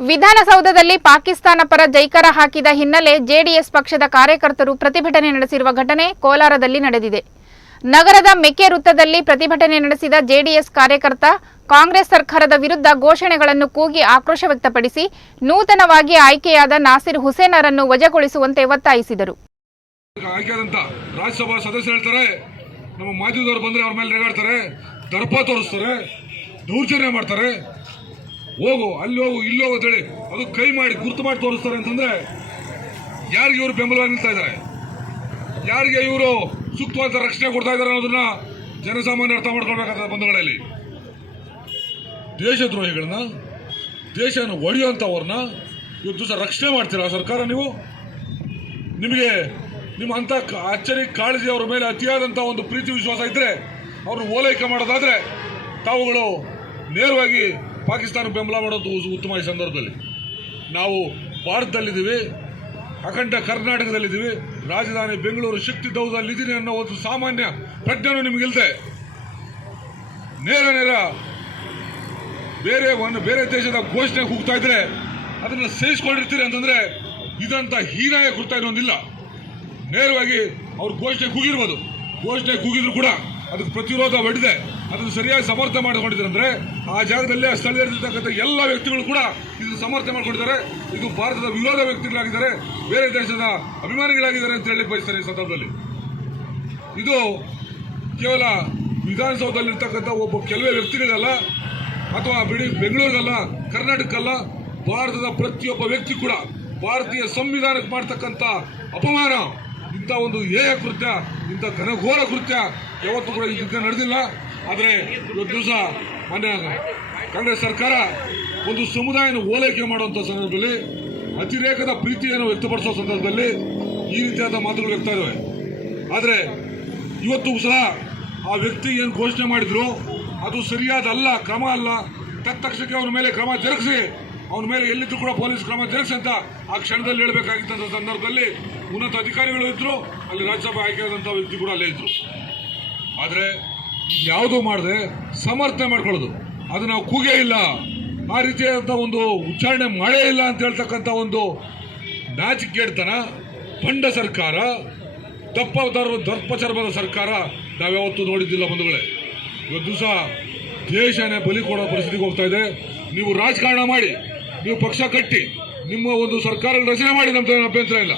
ವಿಧಾನಸೌಧದಲ್ಲಿ ಪಾಕಿಸ್ತಾನ ಪರ ಜೈಕಾರ ಹಾಕಿದ ಹಿನ್ನೆಲೆ ಜೆಡಿಎಸ್ ಪಕ್ಷದ ಕಾರ್ಯಕರ್ತರು ಪ್ರತಿಭಟನೆ ನಡೆಸಿರುವ ಘಟನೆ ಕೋಲಾರದಲ್ಲಿ ನಡೆದಿದೆ. ನಗರದ ಮೆಕ್ಕೆ ವೃತ್ತದಲ್ಲಿ ಪ್ರತಿಭಟನೆ ನಡೆಸಿದ ಜೆಡಿಎಸ್ ಕಾರ್ಯಕರ್ತ ಕಾಂಗ್ರೆಸ್ ಸರ್ಕಾರದ ವಿರುದ್ಧ ಘೋಷಣೆಗಳನ್ನು ಕೂಗಿ ಆಕ್ರೋಶ ವ್ಯಕ್ತಪಡಿಸಿ ನೂತನವಾಗಿ ಆಯ್ಕೆಯಾದ ನಾಸಿರ್ ಹುಸೇನ್ ಅವರನ್ನು ವಜಾಗೊಳಿಸುವಂತೆ ಒತ್ತಾಯಿಸಿದರು. ರಾಜ್ಯಸಭಾ ಸದಸ್ಯರು ಹೇಳ್ತಾರೆ, ನಮ್ಮ ಮಾಧ್ಯಮದವರು ಬಂದ್ರೆ ಅವ್ರ ಮೇಲೆ ರೇಗಾಡ್ತಾರೆ, ದರ್ಪ ತೋರಿಸ್ತಾರೆ, ದೌರ್ಜನ್ಯ ಮಾಡ್ತಾರೆ, ಹೋಗು ಅಲ್ಲಿ ಹೋಗು ಇಲ್ಲಿ ಹೋಗು ಅಂತೇಳಿ ಅದು ಕೈ ಮಾಡಿ ಗುರುತು ಮಾಡಿ ತೋರಿಸ್ತಾರೆ ಅಂತಂದ್ರೆ ಯಾರಿಗೆ ಇವರು ಬೆಂಬಲವಾಗಿ ನಿಲ್ತಾ ಇದ್ದಾರೆ, ಯಾರಿಗೆ ಇವರು ಸೂಕ್ತವಾದ ರಕ್ಷಣೆ ಕೊಡ್ತಾ ಇದ್ದಾರೆ ಅನ್ನೋದನ್ನ ಜನಸಾಮಾನ್ಯ ಅರ್ಥ ಮಾಡ್ಕೊಳ್ಬೇಕಾದ ಬಂಧುಗಳಲ್ಲಿ. ದೇಶದ್ರೋಹಿಗಳನ್ನ, ದೇಶನ ಒಡೆಯುವಂಥವ್ರನ್ನ ಇವತ್ತು ದಿವಸ ರಕ್ಷಣೆ ಮಾಡ್ತೀರಾ ಸರ್ಕಾರ? ನಿಮಗೆ ನಿಮ್ಮ ಅಂತ ಅಚ್ಚರಿ ಕಾಳಜಿ ಅವರ ಮೇಲೆ ಅತಿಯಾದಂಥ ಒಂದು ಪ್ರೀತಿ ವಿಶ್ವಾಸ ಇದ್ದರೆ ಅವ್ರನ್ನ ಓಲೈಕೆ ಮಾಡೋದಾದ್ರೆ ತಾವುಗಳು ನೇರವಾಗಿ ಪಾಕಿಸ್ತಾನ ಬೆಂಬಲ ಮಾಡೋದು ಉತ್ತಮ. ಈ ಸಂದರ್ಭದಲ್ಲಿ ನಾವು ಭಾರತದಲ್ಲಿದ್ದೀವಿ, ಅಖಂಡ ಕರ್ನಾಟಕದಲ್ಲಿದ್ದೀವಿ, ರಾಜಧಾನಿ ಬೆಂಗಳೂರು ಶಕ್ತಿ ದೌಧದಲ್ಲಿದ್ದೀನಿ ಅನ್ನೋ ಒಂದು ಸಾಮಾನ್ಯ ಪ್ರಜ್ಞೆನೂ ನಿಮಗಿಲ್ಲದೆ ನೇರ ಬೇರೆ ದೇಶದ ಘೋಷಣೆ ಕೂಗ್ತಾ ಇದ್ರೆ ಅದನ್ನು ಸಹಿಸ್ಕೊಂಡಿರ್ತೀರಿ ಅಂತಂದ್ರೆ ಇದಂತ ಹೀನಾಯ ಕೃತ್ಯ ಇನ್ನೊಂದಿಲ್ಲ. ನೇರವಾಗಿ ಅವ್ರು ಘೋಷಣೆ ಕೂಗಿರ್ಬೋದು, ಘೋಷಣೆ ಕೂಗಿದ್ರು ಕೂಡ ಅದಕ್ಕೆ ಪ್ರತಿರೋಧ ಒಡ್ಡಿದೆ, ಅದನ್ನು ಸರಿಯಾಗಿ ಸಮರ್ಥನೆ ಮಾಡಿಕೊಂಡಿದ್ದಾರೆ ಅಂದ್ರೆ ಆ ಜಾಗದಲ್ಲಿ ಆ ಸ್ಥಳದಲ್ಲಿರ್ತಕ್ಕಂಥ ಎಲ್ಲ ವ್ಯಕ್ತಿಗಳು ಕೂಡ ಇದನ್ನು ಸಮರ್ಥನೆ ಮಾಡಿಕೊಂಡಿದ್ದಾರೆ. ಇದು ಭಾರತದ ವಿರೋಧ ವ್ಯಕ್ತಿಗಳಾಗಿದ್ದಾರೆ, ಬೇರೆ ದೇಶದ ಅಭಿಮಾನಿಗಳಾಗಿದ್ದಾರೆ ಅಂತ ಹೇಳಿ ಬಯಸ್ತಾರೆ. ಈ ಸಂದರ್ಭದಲ್ಲಿ ಇದು ಕೇವಲ ವಿಧಾನಸೌಧದಲ್ಲಿರ್ತಕ್ಕಂಥ ಒಬ್ಬ ಕೆಲವೇ ವ್ಯಕ್ತಿಗಳಲ್ಲ, ಅಥವಾ ಬೆಂಗಳೂರಿಗಲ್ಲ, ಕರ್ನಾಟಕಕ್ಕಲ್ಲ, ಭಾರತದ ಪ್ರತಿಯೊಬ್ಬ ವ್ಯಕ್ತಿ ಕೂಡ ಭಾರತೀಯ ಸಂವಿಧಾನಕ್ಕೆ ಮಾಡ್ತಕ್ಕಂಥ ಅಪಮಾನ, ಇಂಥ ಒಂದು ಹೇಯ ಕೃತ್ಯ, ಇಂಥ ಘನಘೋರ ಕೃತ್ಯ ಯಾವತ್ತೂ ಕೂಡ ಈಗ ನಡೆದಿಲ್ಲ. ಆದರೆ ಇವತ್ತು ದಿವಸ ಮಾನ್ಯ ಕಾಂಗ್ರೆಸ್ ಸರ್ಕಾರ ಒಂದು ಸಮುದಾಯನ ಓಲೈಕೆ ಮಾಡುವಂಥ ಸಂದರ್ಭದಲ್ಲಿ, ಅತಿರೇಕದ ಪ್ರೀತಿಯನ್ನು ವ್ಯಕ್ತಪಡಿಸುವ ಸಂದರ್ಭದಲ್ಲಿ ಈ ರೀತಿಯಾದ ಮಾತುಗಳು ವ್ಯಕ್ತ ಇದ್ದಾವೆ. ಆದರೆ ಇವತ್ತು ಸಹ ಆ ವ್ಯಕ್ತಿ ಏನು ಘೋಷಣೆ ಮಾಡಿದ್ರು ಅದು ಸರಿಯಾದ ಅಲ್ಲ, ಕ್ರಮ ಅಲ್ಲ. ತಕ್ಷಣಕ್ಕೆ ಅವನ ಮೇಲೆ ಕ್ರಮ ಜರುಗಿಸಿ, ಅವನ ಮೇಲೆ ಎಲ್ಲಿದ್ರು ಕೂಡ ಪೊಲೀಸ್ ಕ್ರಮ ಜರುಗಿಸಿ ಅಂತ ಆ ಕ್ಷಣದಲ್ಲಿ ಹೇಳಬೇಕಾಗಿದ್ದಂಥ ಸಂದರ್ಭದಲ್ಲಿ ಉನ್ನತ ಅಧಿಕಾರಿಗಳು ಇದ್ರು, ಅಲ್ಲಿ ರಾಜ್ಯಸಭೆ ಆಯ್ಕೆಯಾದಂಥ ವ್ಯಕ್ತಿ ಕೂಡ ಅಲ್ಲೇ ಇದ್ರು. ಆದರೆ ಯಾವುದೂ ಮಾಡದೆ ಸಮರ್ಥನೆ ಮಾಡ್ಕೊಳ್ಳೋದು, ಅದು ನಾವು ಕೂಗೇ ಇಲ್ಲ, ಆ ರೀತಿಯಾದಂಥ ಒಂದು ಉಚ್ಚಾರಣೆ ಮಾಡೇ ಇಲ್ಲ ಅಂತ ಹೇಳ್ತಕ್ಕಂಥ ಒಂದು ನಾಚಿಕೆಗೆಡ್ತನ ಪಂಡ ಸರ್ಕಾರ, ದರ್ಪಚರ್ಮದ ಸರ್ಕಾರ ನಾವ್ಯಾವತ್ತೂ ನೋಡಿದ್ದಿಲ್ಲ ಬಂಧುಗಳೇ. ಇವತ್ತು ದಿವಸ ದೇಶನೇ ಬಲಿ ಕೊಡೋ ಪರಿಸ್ಥಿತಿಗೆ ಹೋಗ್ತಾ ಇದೆ. ನೀವು ರಾಜಕಾರಣ ಮಾಡಿ, ನೀವು ಪಕ್ಷ ಕಟ್ಟಿ, ನಿಮ್ಮ ಒಂದು ಸರ್ಕಾರ ರಚನೆ ಮಾಡಿ, ನಮ್ದು ಅಭ್ಯಂತರ ಇಲ್ಲ.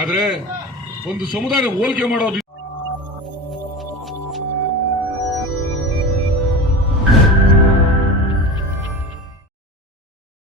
ಆದರೆ ಒಂದು ಸಮುದಾಯ ಹೋಲಿಕೆ ಮಾಡೋ